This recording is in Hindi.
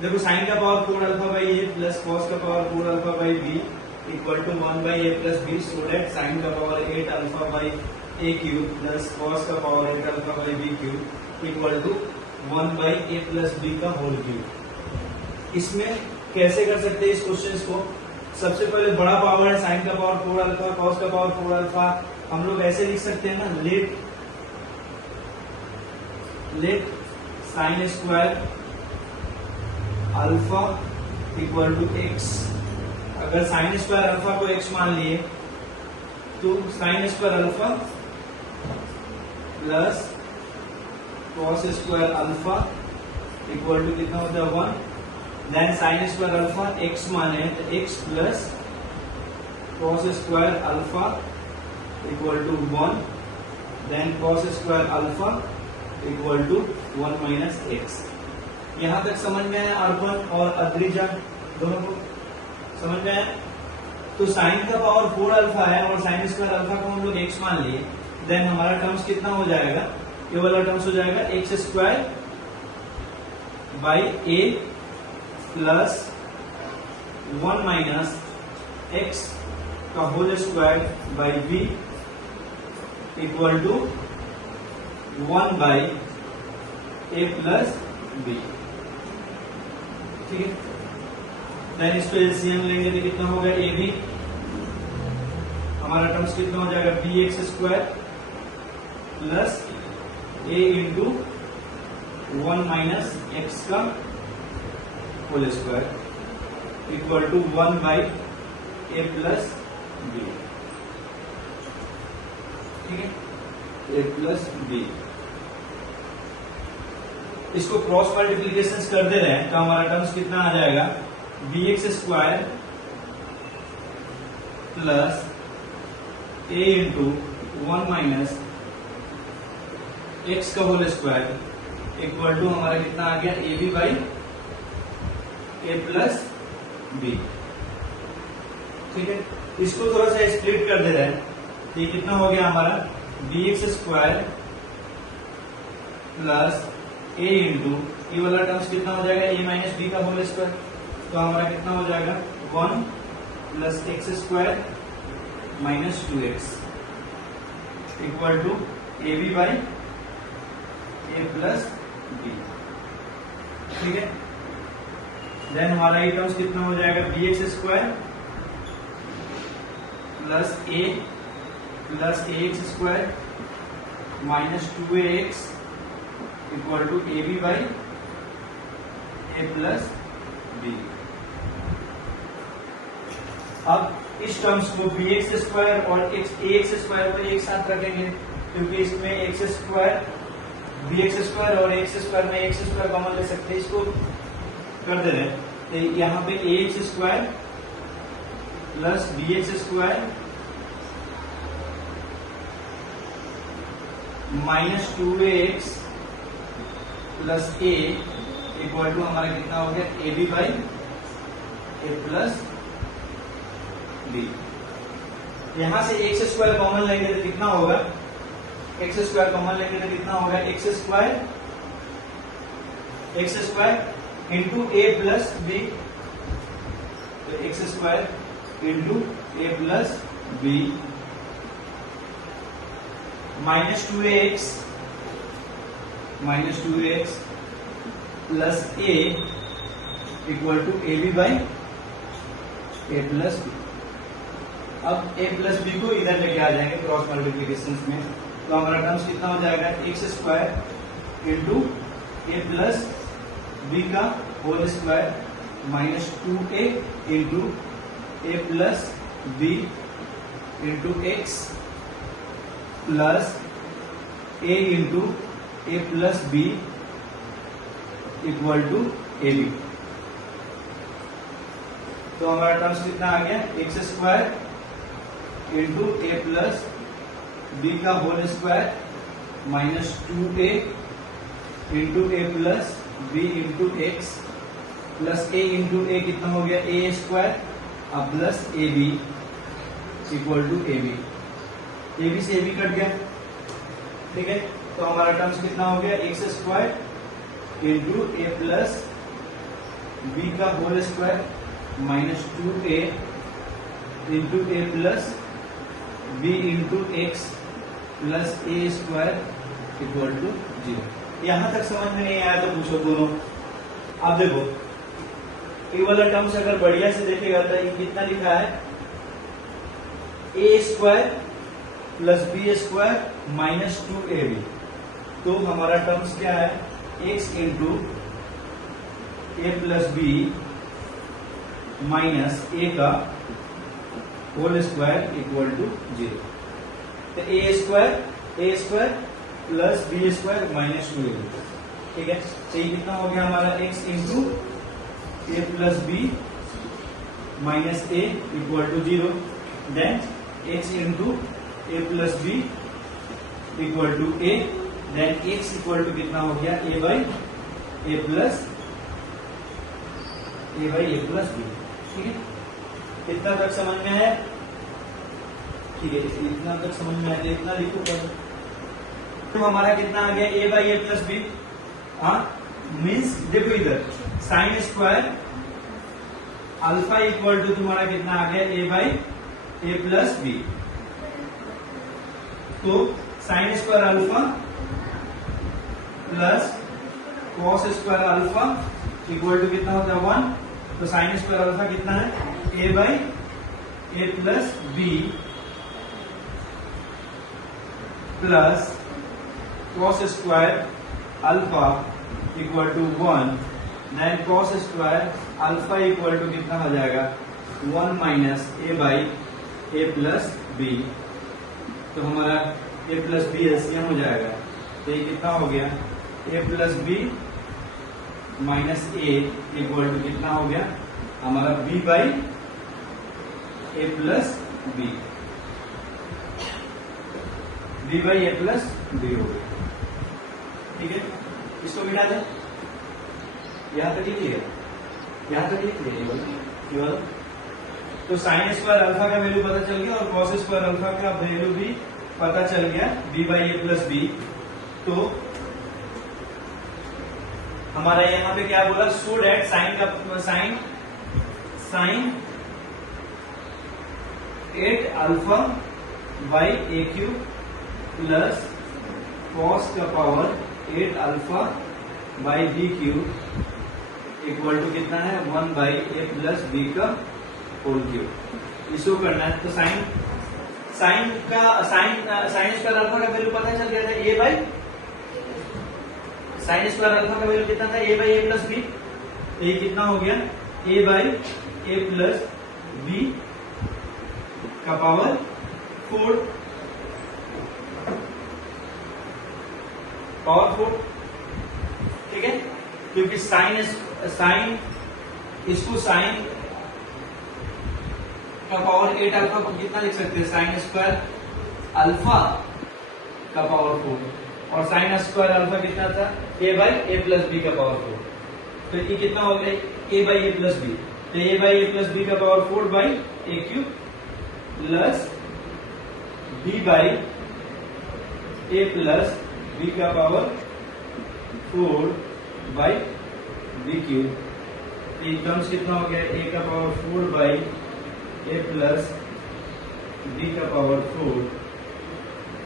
देखो साइन का power 4 alpha by a plus cos का power 4 alpha by b equal to 1 by a plus b, so that sine का power 8 alpha by a cube plus cos का power 8 alpha by b cube equal to 1 by a plus b का होल क्यूब। इसमें कैसे कर सकते हैं इस क्वेश्चन को? सबसे पहले बड़ा पावर है साइन का पावर 4 अल्फा, कॉस का पावर 4 अल्फा, हम लोग ऐसे लिख सकते हैं ना, let sine square alpha equal to x. अगर साइन स्क्वायर अल्फा को एक्स मान लिए तो sine square alpha plus cos square alpha equal to कितना होता है 1। Then sine square alpha x माने तो x plus cos square alpha equal to 1। Then cos square alpha equal to 1 minus x. यहां तक समझ में आया? अर्बन और अद्रिजा दोनों को समझ में आया? तो साइन का पावर 4 अल्फा है और साइन स्क्वायर अल्फा को हम लोग एक्स मान लिए, देन हमारा टर्म्स कितना हो जाएगा? ये वाला टर्म्स हो जाएगा x square by a plus 1 minus x का whole square by b equal to 1 by a plus b. ठीक है, देन इस पे एलसीएम लेंगे तो कितना होगा? ए बी, हमारा टर्म्स कितना हो जाएगा? B x square plus a into 1 minus x का whole square equal to 1 by a plus b. ठीक है, ए प्लस बी। इसको क्रॉस मल्टीप्लीकेशन कर दे रहे हैं तो हमारा टर्म्स कितना आ जाएगा? B x square plus a into 1 minus x का होल स्क्वायर इक्वल टू हमारा कितना आ गया? A b by a plus b. ठीक है, इसको थोड़ा सा स्प्लिट कर दे रहे हैं तो ये कितना हो गया हमारा? B x square plus a into ये वाला टर्म्स कितना हो जाएगा? ए माइनस बी का होल स्क्वायर, तो हमारा कितना हो जाएगा? 1 plus x square minus 2x equal to a b by a plus b. ठीक है, देन हमारा ये टर्म्स कितना हो जाएगा? B x square plus a x square minus 2ax equal to a b by a plus b. अब इस टर्म्स को बी एक्स स्क्वायर और ए एक्स स्क्वायर को एक साथ रखेंगे क्योंकि इसमें x square b x square और एक्स स्क्वायर में एक्स स्क्वायर कॉमन ले सकते हैं, इसको कर दे रहे हैं। तो यहाँ पे a x square plus b x square minus 2ax plus a equal to हमारा कितना हो गया? A b by a plus b. यहां से एक्स स्क्वायर कॉमन लेंगे तो कितना होगा? एक्स स्क्वायर कॉमन लेंगे तो कितना होगा? X square into a plus b, तो x square into a plus b minus 2ax plus a equal to a b by a plus b. अब ए प्लस बी को इधर लेके आ जाएंगे क्रॉस मल्टीप्लीकेशन में, तो हमारा टर्म्स कितना हो जाएगा? X square into a plus b का whole square minus 2a into a plus b into x plus a into a plus b equal to a b. तो हमारा टर्म्स कितना आ गया? X square into a plus b का whole square minus 2a into a plus b into x plus a into a कितना हो गया? ए स्क्वायर अब plus a b equal to a B. A B से ए बी कट गया। ठीक है, तो हमारा टर्म्स कितना हो गया? X square into a plus b का whole square minus 2a into a plus b into x plus a square equal to 0। यहां तक समझ में नहीं आया तो पूछो दोनों। अब देखो ये वाला टर्म्स अगर बढ़िया से देखेगा तो ये कितना लिखा है, a square plus b square minus 2ab। तो हमारा टर्म्स क्या है, x into a plus b minus a का होल स्क्वायर इक्वल टू 0। तो a square plus b square minus 2ab। ठीक है, तो ये कितना हो गया हमारा x into a plus b minus a equal to 0। Then x into a plus b equal to a. Then x equal to कितना हो गया, a by a plus b. ठीक है, इतना तक समझ में आया? ठीक है, इतना तक समझ में आया तो इतना लिखो। तो हमारा कितना आ गया, a by a plus b. हाँ, मीन्स देखो इधर sine square alpha equal to तुम्हारा कितना आ गया, a by a plus b. तो sine square alpha plus cos square alpha equal to कितना होता है 1। तो साइन स्क्वायर अल्फा कितना है, a by a plus b plus cos square alpha equal to 1। Then cos square alpha equal to कितना हो जाएगा, 1 minus a by a plus b. तो हमारा ए प्लस बी एलसीएम हो जाएगा। तो ये कितना हो गया, a plus b minus a equal to कितना हो गया हमारा, b by a plus b. B by a plus b हो गया। ठीक है, इसको मिटा दे, यहां तक लिख लिया, यहां तक लिख लिया। तो साइन स्क्वायर अल्फा का वैल्यू पता चल गया और कॉस स्क्वायर अल्फा का वैल्यू भी पता चल गया, b by a plus b. तो हमारा यहाँ पे क्या बोला, so that sine 8 alpha by a cube plus cos का power 8 alpha by b cube equal to कितना है, 1 बाई ए प्लस बी का होल क्यूब। इसको करना है। तो साइन स्क्वायर अल्फा का वैल्यू पता चल गया था, a by sine square alpha का वैल्यू कितना था, a by a plus b. तो ये कितना हो गया, a by a plus b का पावर 4 ठीक है, क्योंकि साइन इसको साइन का पावर 8 अल्फा को कितना लिख सकते हैं, साइन स्क्वायर अल्फा का पावर 4 और साइन स्क्वायर अल्फा कितना था, a by a plus b का पावर 4। तो ये कितना हो गया, a by a plus b. तो a by a plus b का power 4 by a cube plus b by a plus b का पावर 4 बाई बी क्यूब। ये टर्म्स कितना हो गया, ए का power 4 by a plus b का पावर 4